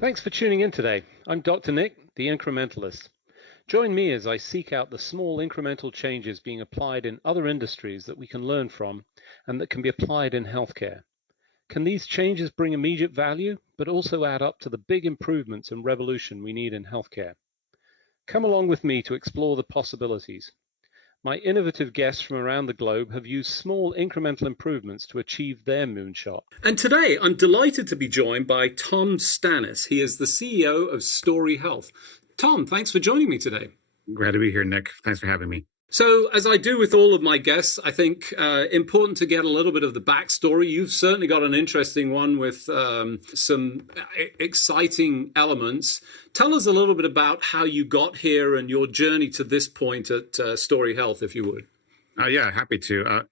Thanks for tuning in today. I'm Dr. Nick, the Incrementalist. Join me as I seek out the small incremental changes being applied in other industries that we can learn from and that can be applied in healthcare. Can these changes bring immediate value, but also add up to the big improvements and revolution we need in healthcare? Come along with me to explore the possibilities. My innovative guests from around the globe have used small incremental improvements to achieve their moonshot. And today, I'm delighted to be joined by Tom Stanis. He is the CEO of StoryHealth. Tom, thanks for joining me today. Glad to be here, Nick. Thanks for having me. So, as I do with all of my guests, I think important to get a little bit of the backstory. You've certainly got an interesting one with some exciting elements. Tell us a little bit about how you got here and your journey to this point at StoryHealth, if you would. Yeah, happy to.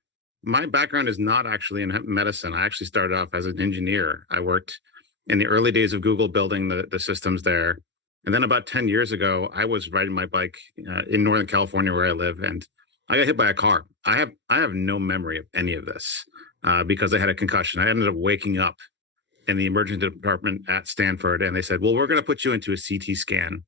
My background is not actually in medicine. I actually started off as an engineer. I worked in the early days of Google building the systems there. And then about 10 years ago, I was riding my bike in Northern California where I live, and I got hit by a car. I have no memory of any of this because I had a concussion. I ended up waking up in the emergency department at Stanford, and they said, well, we're going to put you into a CT scan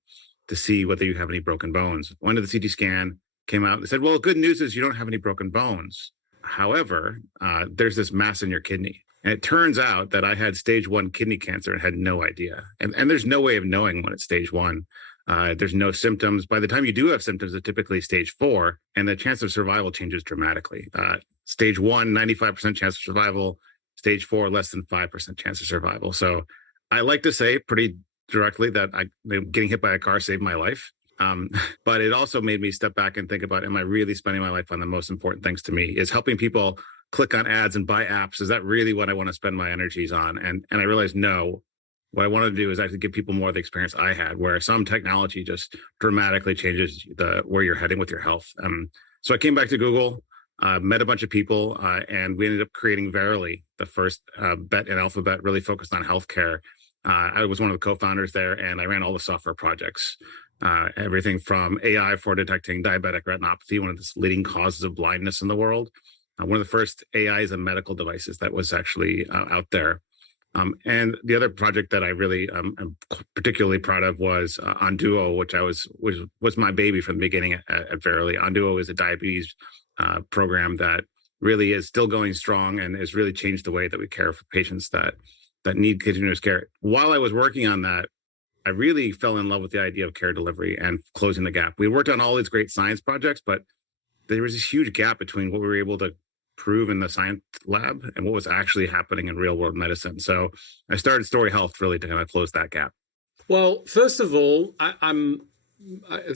to see whether you have any broken bones. Went to the CT scan, came out, and they said, well, good news is you don't have any broken bones. However, there's this mass in your kidney. And it turns out that I had stage 1 kidney cancer and had no idea. And there's no way of knowing when it's stage 1. There's no symptoms. By the time you do have symptoms, it's typically stage 4, and the chance of survival changes dramatically. Stage 1, 95% chance of survival. Stage 4, less than 5% chance of survival. So I like to say pretty directly that getting hit by a car saved my life. But it also made me step back and think about, am I really spending my life on the most important things to me? Is helping people click on ads and buy apps? Is that really what I want to spend my energies on? And I realized, no, what I wanted to do is actually give people more of the experience I had, where some technology just dramatically changes where you're heading with your health. So I came back to Google, met a bunch of people, and we ended up creating Verily, the first bet in Alphabet really focused on healthcare. I was one of the co-founders there, and I ran all the software projects. Everything from AI for detecting diabetic retinopathy, one of the leading causes of blindness in the world. One of the first AIs and medical devices that was actually out there. And the other project that I really am particularly proud of was Onduo, which was my baby from the beginning at Verily. Onduo is a diabetes program that really is still going strong and has really changed the way that we care for patients that need continuous care. While I was working on that, I really fell in love with the idea of care delivery and closing the gap. We worked on all these great science projects, but there was this huge gap between what we were able to prove in the science lab and what was actually happening in real world medicine. So I started StoryHealth really to kind of close that gap. Well, first of all,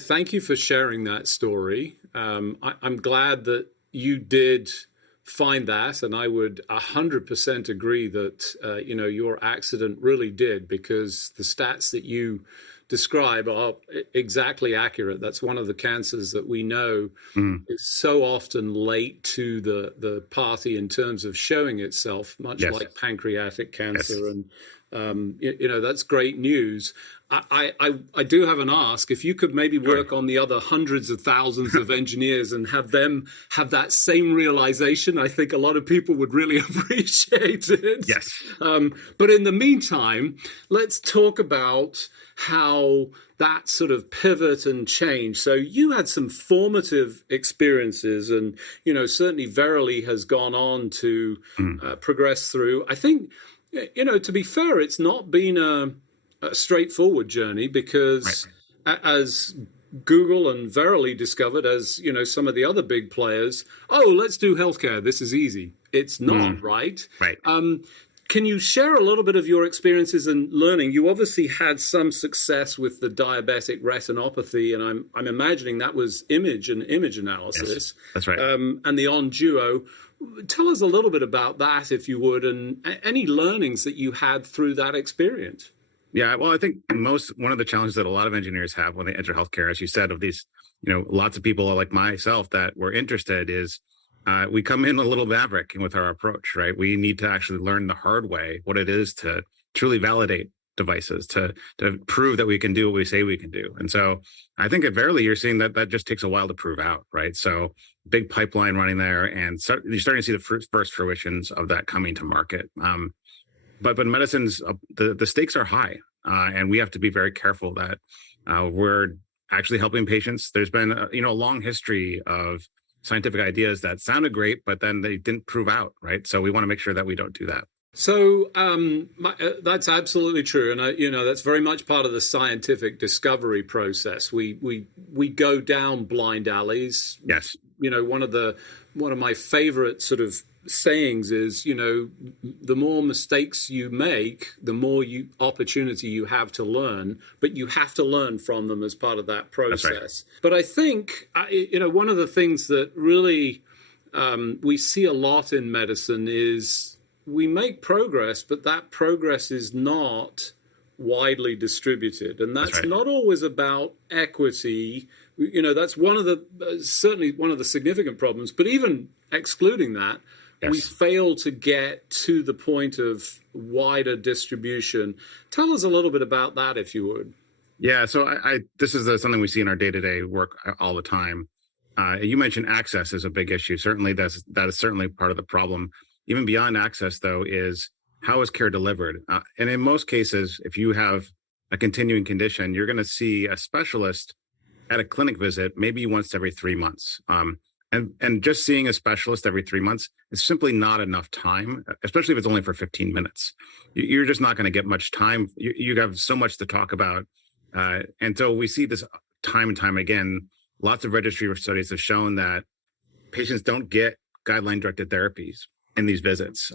thank you for sharing that story. I'm glad that you did find that, and I would 100% agree that your accident really did, because the stats that you describe are exactly accurate. That's one of the cancers that we know is so often late to the party in terms of showing itself, much like pancreatic cancer. And that's great news. I do have an ask. If you could maybe work on the other hundreds of thousands of engineers and have them have that same realization, I think a lot of people would really appreciate it. Yes. But in the meantime, let's talk about how that sort of pivot and change. So you had some formative experiences, and certainly Verily has gone on to progress through. I think, to be fair, it's not been a straightforward journey, because as Google and Verily discovered, as some of the other big players, let's do healthcare, this is easy. It's not, right? Can you share a little bit of your experiences and learning? You obviously had some success with the diabetic retinopathy, and I'm imagining that was image analysis. Yes, that's right. And the Onduo. Tell us a little bit about that, if you would, and any learnings that you had through that experience. Yeah, well, I think one of the challenges that a lot of engineers have when they enter healthcare, as you said, of these, lots of people like myself that were interested, is we come in a little maverick with our approach, right? We need to actually learn the hard way what it is to truly validate devices, to prove that we can do what we say we can do. And so I think at Verily, you're seeing that just takes a while to prove out, right? So big pipeline running there, and you're starting to see the first fruitions of that coming to market. But medicine's, the stakes are high. And we have to be very careful that we're actually helping patients. There's been a long history of scientific ideas that sounded great, but then they didn't prove out, right? So we want to make sure that we don't do that. So that's absolutely true, and that's very much part of the scientific discovery process. We go down blind alleys. Yes. One of my favorite sort of sayings is, the more mistakes you make, the more opportunity you have to learn, but you have to learn from them as part of that process. That's right. But I think, one of the things that really we see a lot in medicine is we make progress, but that progress is not widely distributed. And that's right. Not always about equity. That's certainly one of the significant problems. But even excluding that, yes, we fail to get to the point of wider distribution. Tell us a little bit about that, if you would. Yeah, so this is something we see in our day-to-day work all the time. You mentioned access is a big issue. Certainly, that is certainly part of the problem. Even beyond access, though, is how is care delivered? And in most cases, if you have a continuing condition, you're going to see a specialist at a clinic visit maybe once every 3 months. And just seeing a specialist every 3 months is simply not enough time, especially if it's only for 15 minutes. You're just not going to get much time. You have so much to talk about. And so we see this time and time again. Lots of registry studies have shown that patients don't get guideline-directed therapies in these visits.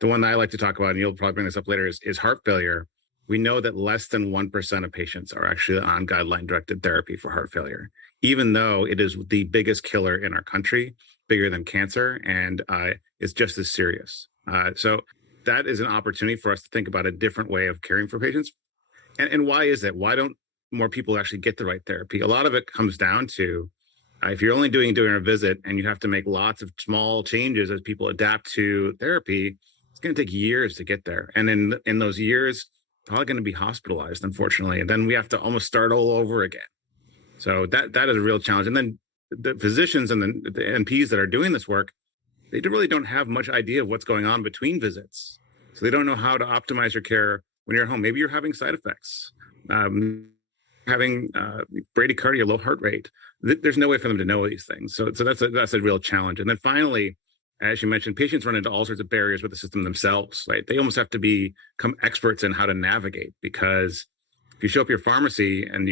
The one that I like to talk about, and you'll probably bring this up later, is heart failure. We know that less than 1% of patients are actually on guideline-directed therapy for heart failure, even though it is the biggest killer in our country, bigger than cancer, and it's just as serious. So that is an opportunity for us to think about a different way of caring for patients. And why is it? Why don't more people actually get the right therapy? A lot of it comes down to if you're only doing a visit and you have to make lots of small changes as people adapt to therapy, it's going to take years to get there. And in those years, probably going to be hospitalized, unfortunately. And then we have to almost start all over again. So that is a real challenge. And then the physicians and the NPs that are doing this work, they really don't have much idea of what's going on between visits. So they don't know how to optimize your care when you're at home. Maybe you're having side effects, having bradycardia, low heart rate. There's no way for them to know these things. So that's a real challenge. And then finally, as you mentioned, patients run into all sorts of barriers with the system themselves, right? They almost have to become experts in how to navigate, because if you show up at your pharmacy and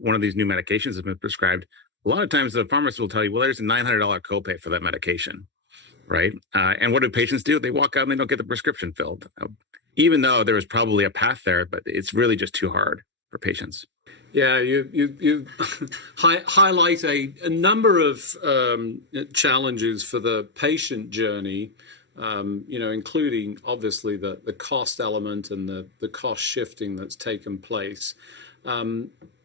one of these new medications has been prescribed, a lot of times the pharmacist will tell you, well, there's a $900 copay for that medication, right? And what do patients do? They walk out and they don't get the prescription filled, even though there was probably a path there, but it's really just too hard for patients. Yeah, you highlight a number of challenges for the patient journey, including obviously the cost element and the cost shifting that's taken place.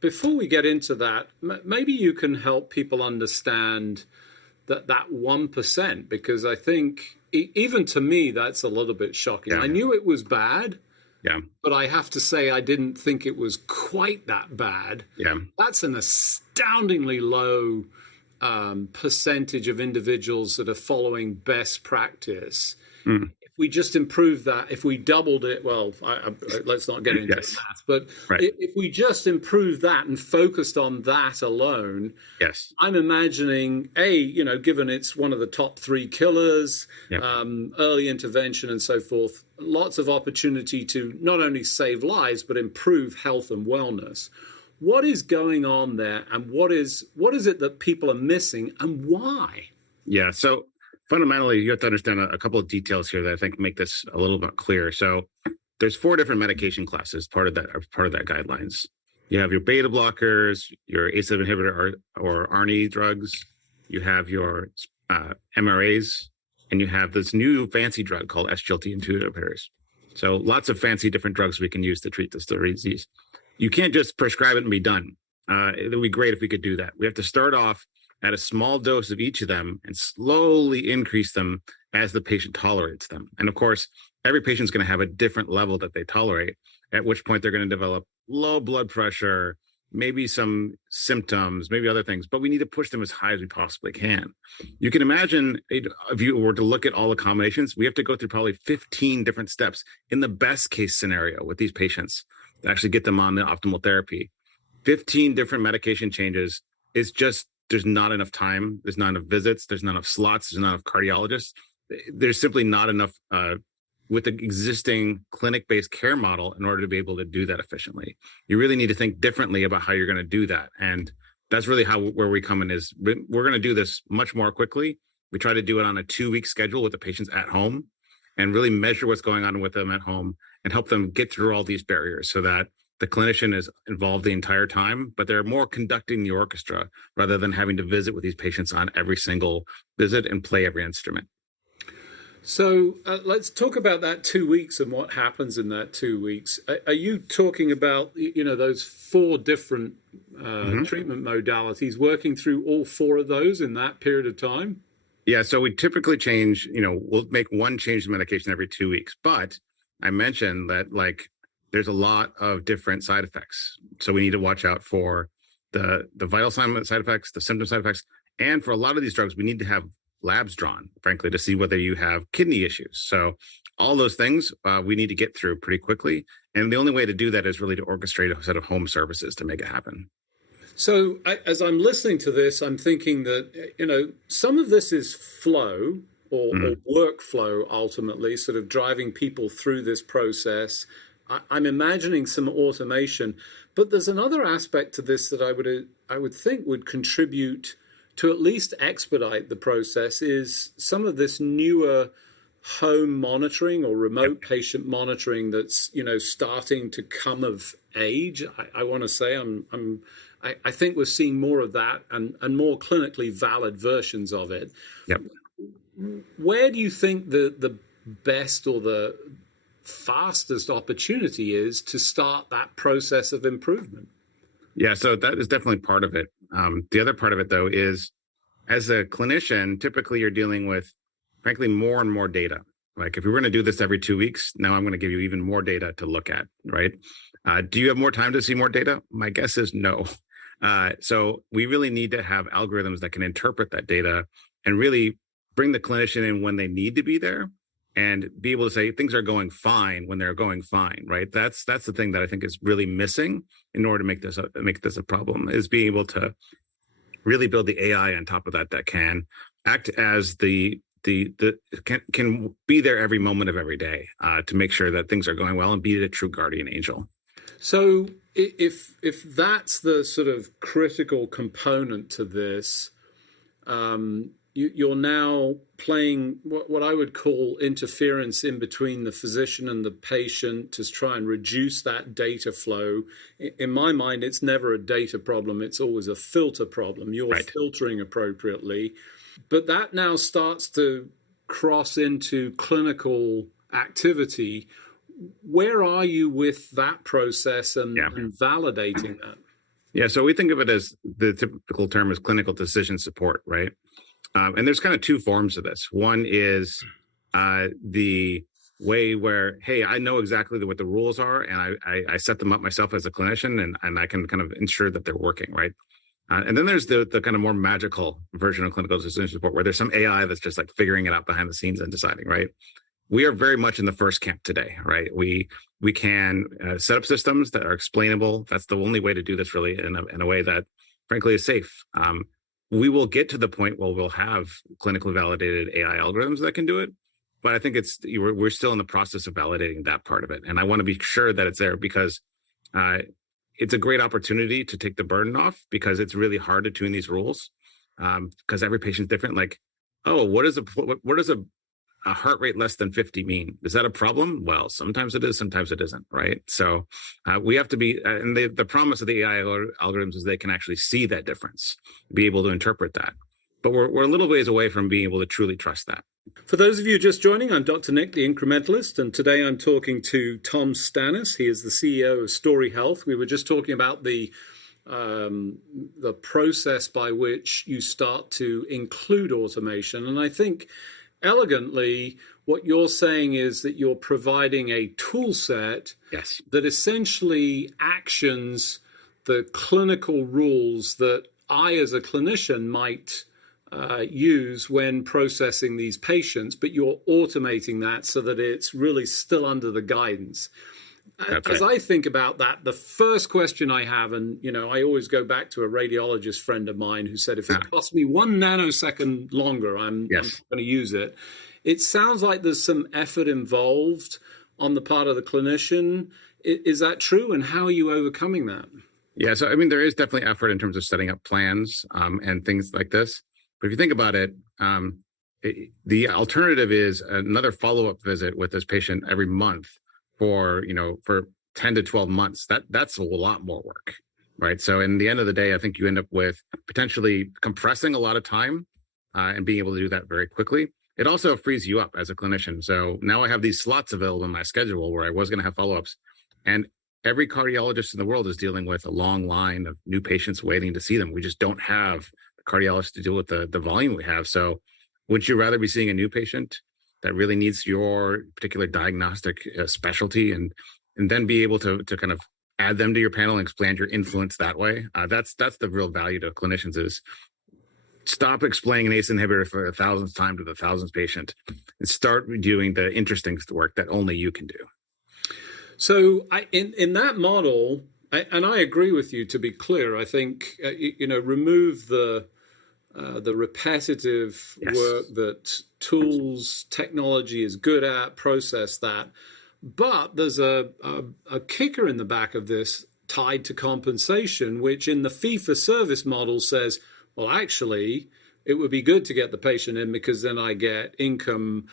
Before we get into that, maybe you can help people understand that 1%, because I think even to me that's a little bit shocking. Yeah. I knew it was bad. Yeah. But I have to say, I didn't think it was quite that bad. Yeah. That's an astoundingly low percentage of individuals that are following best practice. Mm. If we just improve that, if we doubled it, well, let's not get into yes. math, but right. if we just improve that and focused on that alone, yes, I'm imagining, given it's one of the top 3 killers, yep. Early intervention and so forth, lots of opportunity to not only save lives, but improve health and wellness. What is going on there, and what is it that people are missing, and why? Yeah, so fundamentally, you have to understand a couple of details here that I think make this a little bit clear. So there's 4 different medication classes, part of that guidelines. You have your beta blockers, your ACE inhibitor or ARNI drugs, you have your MRAs, and you have this new fancy drug called SGLT2 inhibitors. So lots of fancy different drugs we can use to treat this disease. You can't just prescribe it and be done. It would be great if we could do that. We have to start off at a small dose of each of them and slowly increase them as the patient tolerates them. And of course, every patient's going to have a different level that they tolerate, at which point they're going to develop low blood pressure, maybe some symptoms, maybe other things, but we need to push them as high as we possibly can. You can imagine, if you were to look at all the combinations, we have to go through probably 15 different steps in the best case scenario with these patients to actually get them on the optimal therapy. 15 different medication changes is just, there's not enough time. There's not enough visits. There's not enough slots. There's not enough cardiologists. There's simply not enough with the existing clinic-based care model in order to be able to do that efficiently. You really need to think differently about how you're going to do that. And that's really where we come in is we're going to do this much more quickly. We try to do it on a 2-week schedule with the patients at home and really measure what's going on with them at home and help them get through all these barriers so that the clinician is involved the entire time, but they're more conducting the orchestra rather than having to visit with these patients on every single visit and play every instrument. So let's talk about that 2 weeks and what happens in that 2 weeks. Are you talking about, those 4 different treatment modalities, working through all 4 of those in that period of time? Yeah, so we typically change, we'll make one change to medication every 2 weeks. But I mentioned that there's a lot of different side effects. So we need to watch out for the vital sign side effects, the symptom side effects. And for a lot of these drugs, we need to have labs drawn, frankly, to see whether you have kidney issues. So all those things we need to get through pretty quickly. And the only way to do that is really to orchestrate a set of home services to make it happen. So as I'm listening to this, I'm thinking that, some of this is flow or workflow, ultimately, sort of driving people through this process. I'm imagining some automation, but there's another aspect to this that I would think would contribute to at least expedite the process is some of this newer home monitoring or remote patient monitoring that's, starting to come of age. I want to say I think we're seeing more of that and more clinically valid versions of it. Yep. Where do you think the best or the fastest opportunity is to start that process of improvement? Yeah, so that is definitely part of it. The other part of it, though, is as a clinician, typically you're dealing with, frankly, more and more data. Like if we were going to do this every 2 weeks, now I'm going to give you even more data to look at, right? Do you have more time to see more data? My guess is no. So we really need to have algorithms that can interpret that data and really bring the clinician in when they need to be there and be able to say things are going fine when they're going fine, right? That's the thing that I think is really missing in order to make this a problem, is being able to really build the AI on top of that can act as can be there every moment of every day to make sure that things are going well and be the true guardian angel. So if that's the sort of critical component to this, you're now playing what I would call interference in between the physician and the patient to try and reduce that data flow. In my mind, it's never a data problem. It's always a filter problem. You're filtering appropriately. But that now starts to cross into clinical activity. Where are you with that process and validating that? Yeah, so we think of it as the typical term is clinical decision support, right? And there's kind of 2 forms of this. One is the way where, hey, I know exactly what the rules are, and I set them up myself as a clinician, and I can kind of ensure that they're working, right? And then there's the kind of more magical version of clinical decision support, where there's some AI that's just like figuring it out behind the scenes and deciding, right? We are very much in the first camp today, right? We can set up systems that are explainable. That's the only way to do this, really, in a way that, frankly, is safe. We will get to the point where we'll have clinically validated AI algorithms that can do it. But I think we're still in the process of validating that part of it. And I want to be sure that it's there because it's a great opportunity to take the burden off, because it's really hard to tune these rules because every patient's different. Like, oh, what does a heart rate less than 50 mean? Is that a problem? Well, sometimes it is, sometimes it isn't, right? So we have to be, and the promise of the AI algorithms is they can actually see that difference, be able to interpret that. But we're a little ways away from being able to truly trust that. For those of you just joining, I'm Dr. Nick, the Incrementalist, and today I'm talking to Tom Stanis. He is the CEO of StoryHealth. We were just talking about the process by which you start to include automation, and I think elegantly, what you're saying is that you're providing a tool set that essentially actions the clinical rules that I, as a clinician, might use when processing these patients, but you're automating that so that it's really still under the guidance. That's As right. I think about that, the first question I have, and I always go back to a radiologist friend of mine who said, if Ah, it costs me 1 nanosecond longer, I'm not yes. going to use it. It sounds like there's some effort involved on the part of the clinician. Is that true? And how are you overcoming that? Yeah. So, I mean, there is definitely effort in terms of setting up plans and things like this. But if you think about it, the alternative is another follow-up visit with this patient every month for 10 to 12 months. That's a lot more work, right? So, in the end of the day, I think you end up with potentially compressing a lot of time and being able to do that very quickly. It also frees you up as a clinician. So now I have these slots available in my schedule where I was going to have follow-ups. And every cardiologist in the world is dealing with a long line of new patients waiting to see them. We just don't have the cardiologist to deal with the volume we have. So would you rather be seeing a new patient that really needs your particular diagnostic specialty and then be able to kind of add them to your panel and expand your influence that way? That's the real value to clinicians is stop explaining an ACE inhibitor for the thousandth time to the thousandth patient and start doing the interesting work that only you can do. So in that model, and I agree with you. To be clear, I think remove the repetitive Yes. work that tools technology is good at, process that. But there's a kicker in the back of this tied to compensation, which in the fee-for-service model says, well, actually, it would be good to get the patient in because then I get income.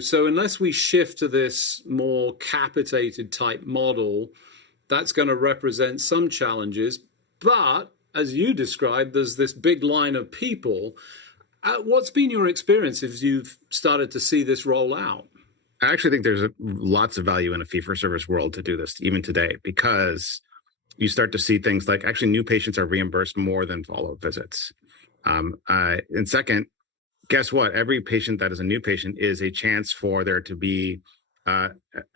So unless we shift to this more capitated type model, that's going to represent some challenges. But as you described, there's this big line of people. What's been your experience as you've started to see this roll out? I actually think there's lots of value in a fee-for-service world to do this, even today, because you start to see things like actually new patients are reimbursed more than follow-up visits. And second, guess what? Every patient that is a new patient is a chance for there to be a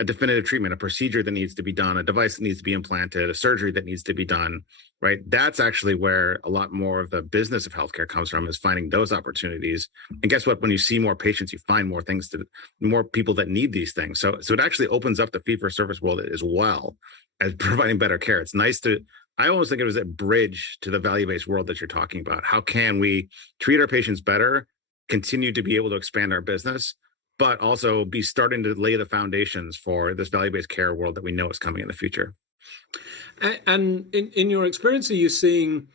definitive treatment, a procedure that needs to be done, a device that needs to be implanted, a surgery that needs to be done, right? That's actually where a lot more of the business of healthcare comes from, is finding those opportunities. And guess what? When you see more patients, you find more people that need these things. So it actually opens up the fee-for-service world as well as providing better care. It's nice I almost think it was a bridge to the value-based world that you're talking about. How can we treat our patients better, continue to be able to expand our business, but also be starting to lay the foundations for this value-based care world that we know is coming in the future. And in your experience, are you seeing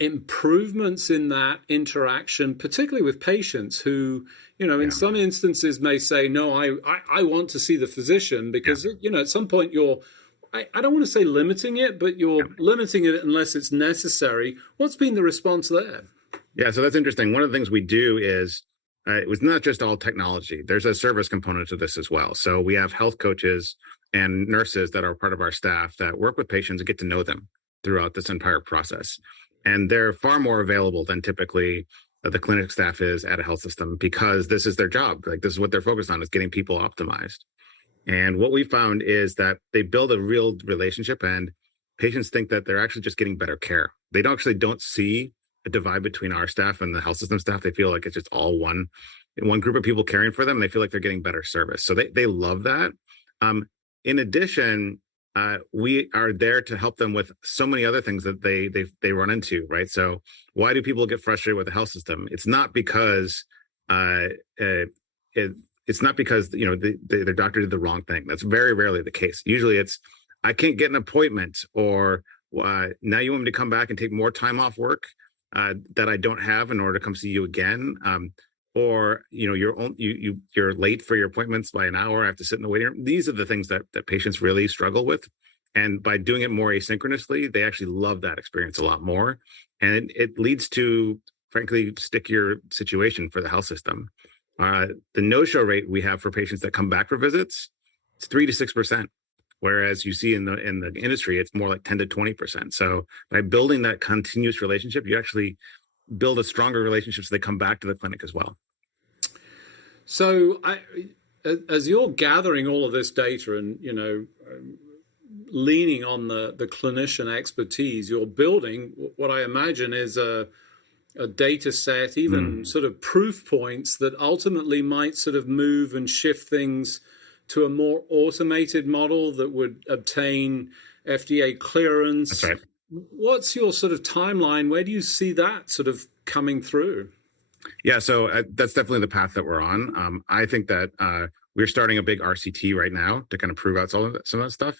improvements in that interaction, particularly with patients who, in some instances may say, no, I want to see the physician because, at some point I don't want to say limiting it, but you're limiting it unless it's necessary. What's been the response there? Yeah, so that's interesting. One of the things we do is it was not just all technology. There's a service component to this as well. So we have health coaches and nurses that are part of our staff that work with patients and get to know them throughout this entire process. And they're far more available than typically the clinic staff is at a health system because this is their job. Like this is what they're focused on, is getting people optimized. And what we found is that they build a real relationship and patients think that they're actually just getting better care. They don't see a divide between our staff and the health system staff. They feel like it's just all one group of people caring for them. And they feel like they're getting better service. So they love that. In addition, we are there to help them with so many other things that they run into, right? So why do people get frustrated with the health system? It's not because it's not because their doctor did the wrong thing. That's very rarely the case. Usually it's I can't get an appointment, or now you want me to come back and take more time off work that I don't have in order to come see you again, or you're late for your appointments by an hour. I have to sit in the waiting room. These are the things that patients really struggle with, and by doing it more asynchronously, they actually love that experience a lot more, and it leads to, frankly, stickier situation for the health system. The no-show rate we have for patients that come back for visits, it's 3 to 6%. Whereas you see in the industry, it's more like 10 to 20%. So by building that continuous relationship, you actually build a stronger relationship so they come back to the clinic as well. So as you're gathering all of this data and, leaning on the clinician expertise, you're building what I imagine is a data set, even sort of proof points that ultimately might sort of move and shift things to a more automated model that would obtain FDA That's clearance. right. What's your sort of timeline? Where do you see that sort of coming through? Yeah, so that's definitely the path that we're on. I think that we're starting a big RCT right now to kind of prove out some of that stuff.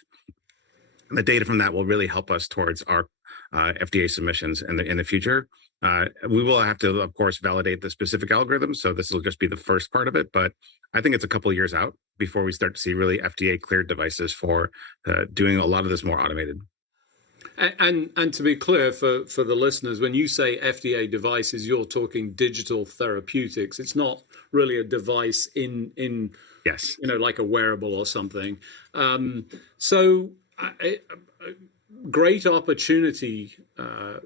And the data from that will really help us towards our FDA submissions in the future. We will have to, of course, validate the specific algorithms. So this will just be the first part of it. But I think it's a couple of years out before we start to see really FDA cleared devices for doing a lot of this more automated. And to be clear for the listeners, when you say FDA devices, you're talking digital therapeutics. It's not really a device in Yes, like a wearable or something. So great opportunity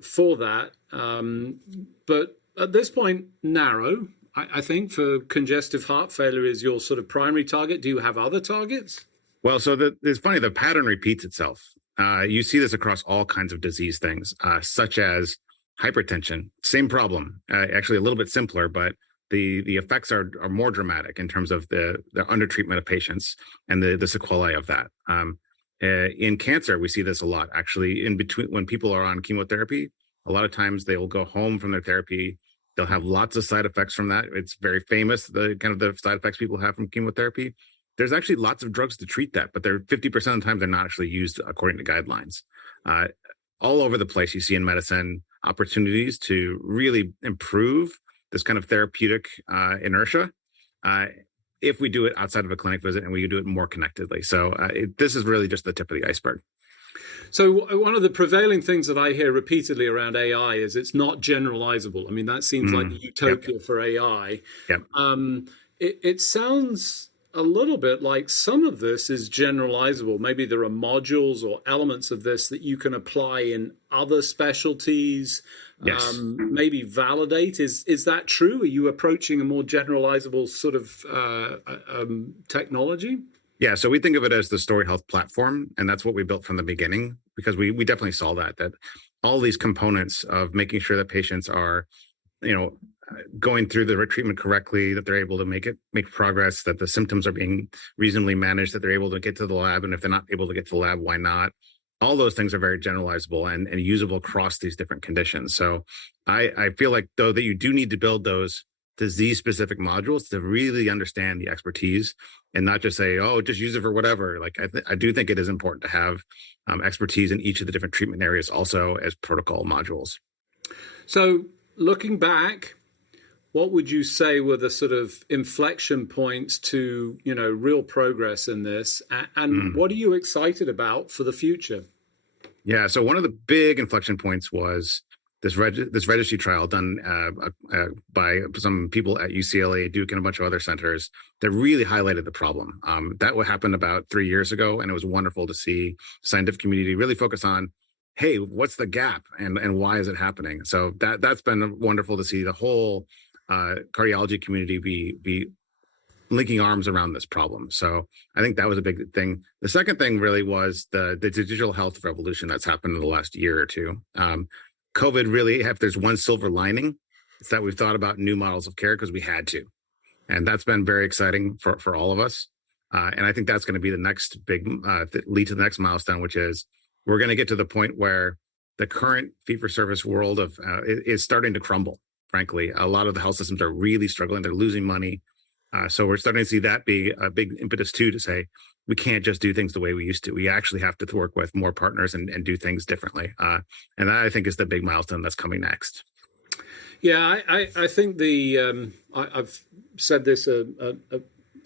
for that, but at this point, narrow. I think for congestive heart failure is your sort of primary target. Do you have other targets? well, so it's funny, the pattern repeats itself. You see this across all kinds of disease things, such as hypertension. Same problem, actually a little bit simpler, but the effects are more dramatic in terms of the undertreatment of patients and the sequelae of that. In cancer, we see this a lot, actually, in between when people are on chemotherapy. A lot of times they will go home from their therapy. They'll have lots of side effects from that. It's very famous, the kind of the side effects people have from chemotherapy. There's actually lots of drugs to treat that, but they're 50% of the time they're not actually used according to guidelines. All over the place, you see in medicine opportunities to really improve this kind of therapeutic inertia if we do it outside of a clinic visit and we do it more connectedly. So this is really just the tip of the iceberg. So one of the prevailing things that I hear repeatedly around AI is it's not generalizable. I mean, that seems like the utopia for AI. Yep. It sounds a little bit like some of this is generalizable. Maybe there are modules or elements of this that you can apply in other specialties. Yes. Maybe validate. Is that true? Are you approaching a more generalizable sort of technology? Yeah, so we think of it as the StoryHealth platform, and that's what we built from the beginning, because we definitely saw that all these components of making sure that patients are, going through the treatment correctly, that they're able to make progress, that the symptoms are being reasonably managed, that they're able to get to the lab, and if they're not able to get to the lab, why not? All those things are very generalizable and usable across these different conditions. So I feel like, though, that you do need to build those disease-specific modules to really understand the expertise and not just say, oh, just use it for whatever. Like I do think it is important to have expertise in each of the different treatment areas also as protocol modules. So looking back, what would you say were the sort of inflection points to, real progress in this? And what are you excited about for the future? Yeah, so one of the big inflection points was this registry trial done by some people at UCLA, Duke, and a bunch of other centers that really highlighted the problem. That happened about 3 years ago, and it was wonderful to see scientific community really focus on, hey, what's the gap and why is it happening? So that's been wonderful to see the whole cardiology community be linking arms around this problem. So I think that was a big thing. The second thing really was the digital health revolution that's happened in the last year or two. COVID really, if there's one silver lining, it's that we've thought about new models of care because we had to. And that's been very exciting for all of us. And I think that's going to be the next big lead to the next milestone, which is we're going to get to the point where the current fee-for-service world is starting to crumble, frankly. A lot of the health systems are really struggling. They're losing money. So we're starting to see that be a big impetus, too, to say, we can't just do things the way we used to. We actually have to work with more partners and do things differently. And that, I think, is the big milestone that's coming next. Yeah, I think I've said this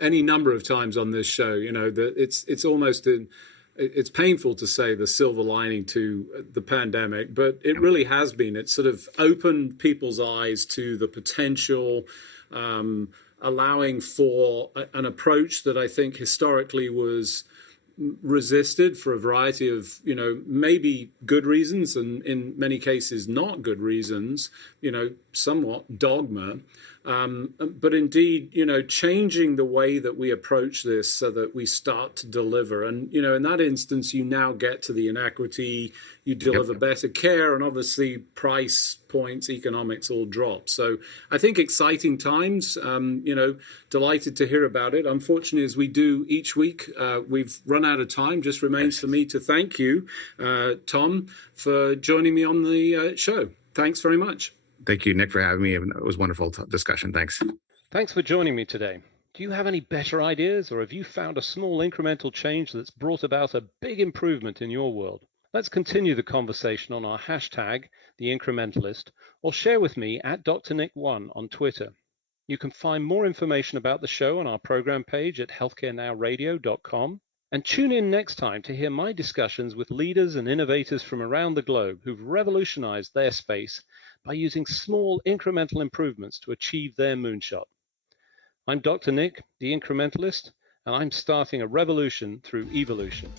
any number of times on this show, that it's almost it's painful to say the silver lining to the pandemic, but it really has been. It's sort of opened people's eyes to the potential, allowing for an approach that I think historically was resisted for a variety of, maybe good reasons and in many cases not good reasons, somewhat dogma. But indeed, changing the way that we approach this so that we start to deliver. And, in that instance, you now get to the inequity, you deliver better care, and obviously price points, economics all drop. So I think exciting times, delighted to hear about it. Unfortunately, as we do each week, we've run out of time. Just remains for me to thank you, Tom, for joining me on the show. Thanks very much. Thank you, Nick, for having me. It was a wonderful discussion. Thanks. Thanks for joining me today. Do you have any better ideas, or have you found a small incremental change that's brought about a big improvement in your world? Let's continue the conversation on our hashtag, The Incrementalist, or share with me at DrNick1 on Twitter. You can find more information about the show on our program page at healthcarenowradio.com. And tune in next time to hear my discussions with leaders and innovators from around the globe who've revolutionized their space by using small incremental improvements to achieve their moonshot. I'm Dr. Nick, the Incrementalist, and I'm starting a revolution through evolution.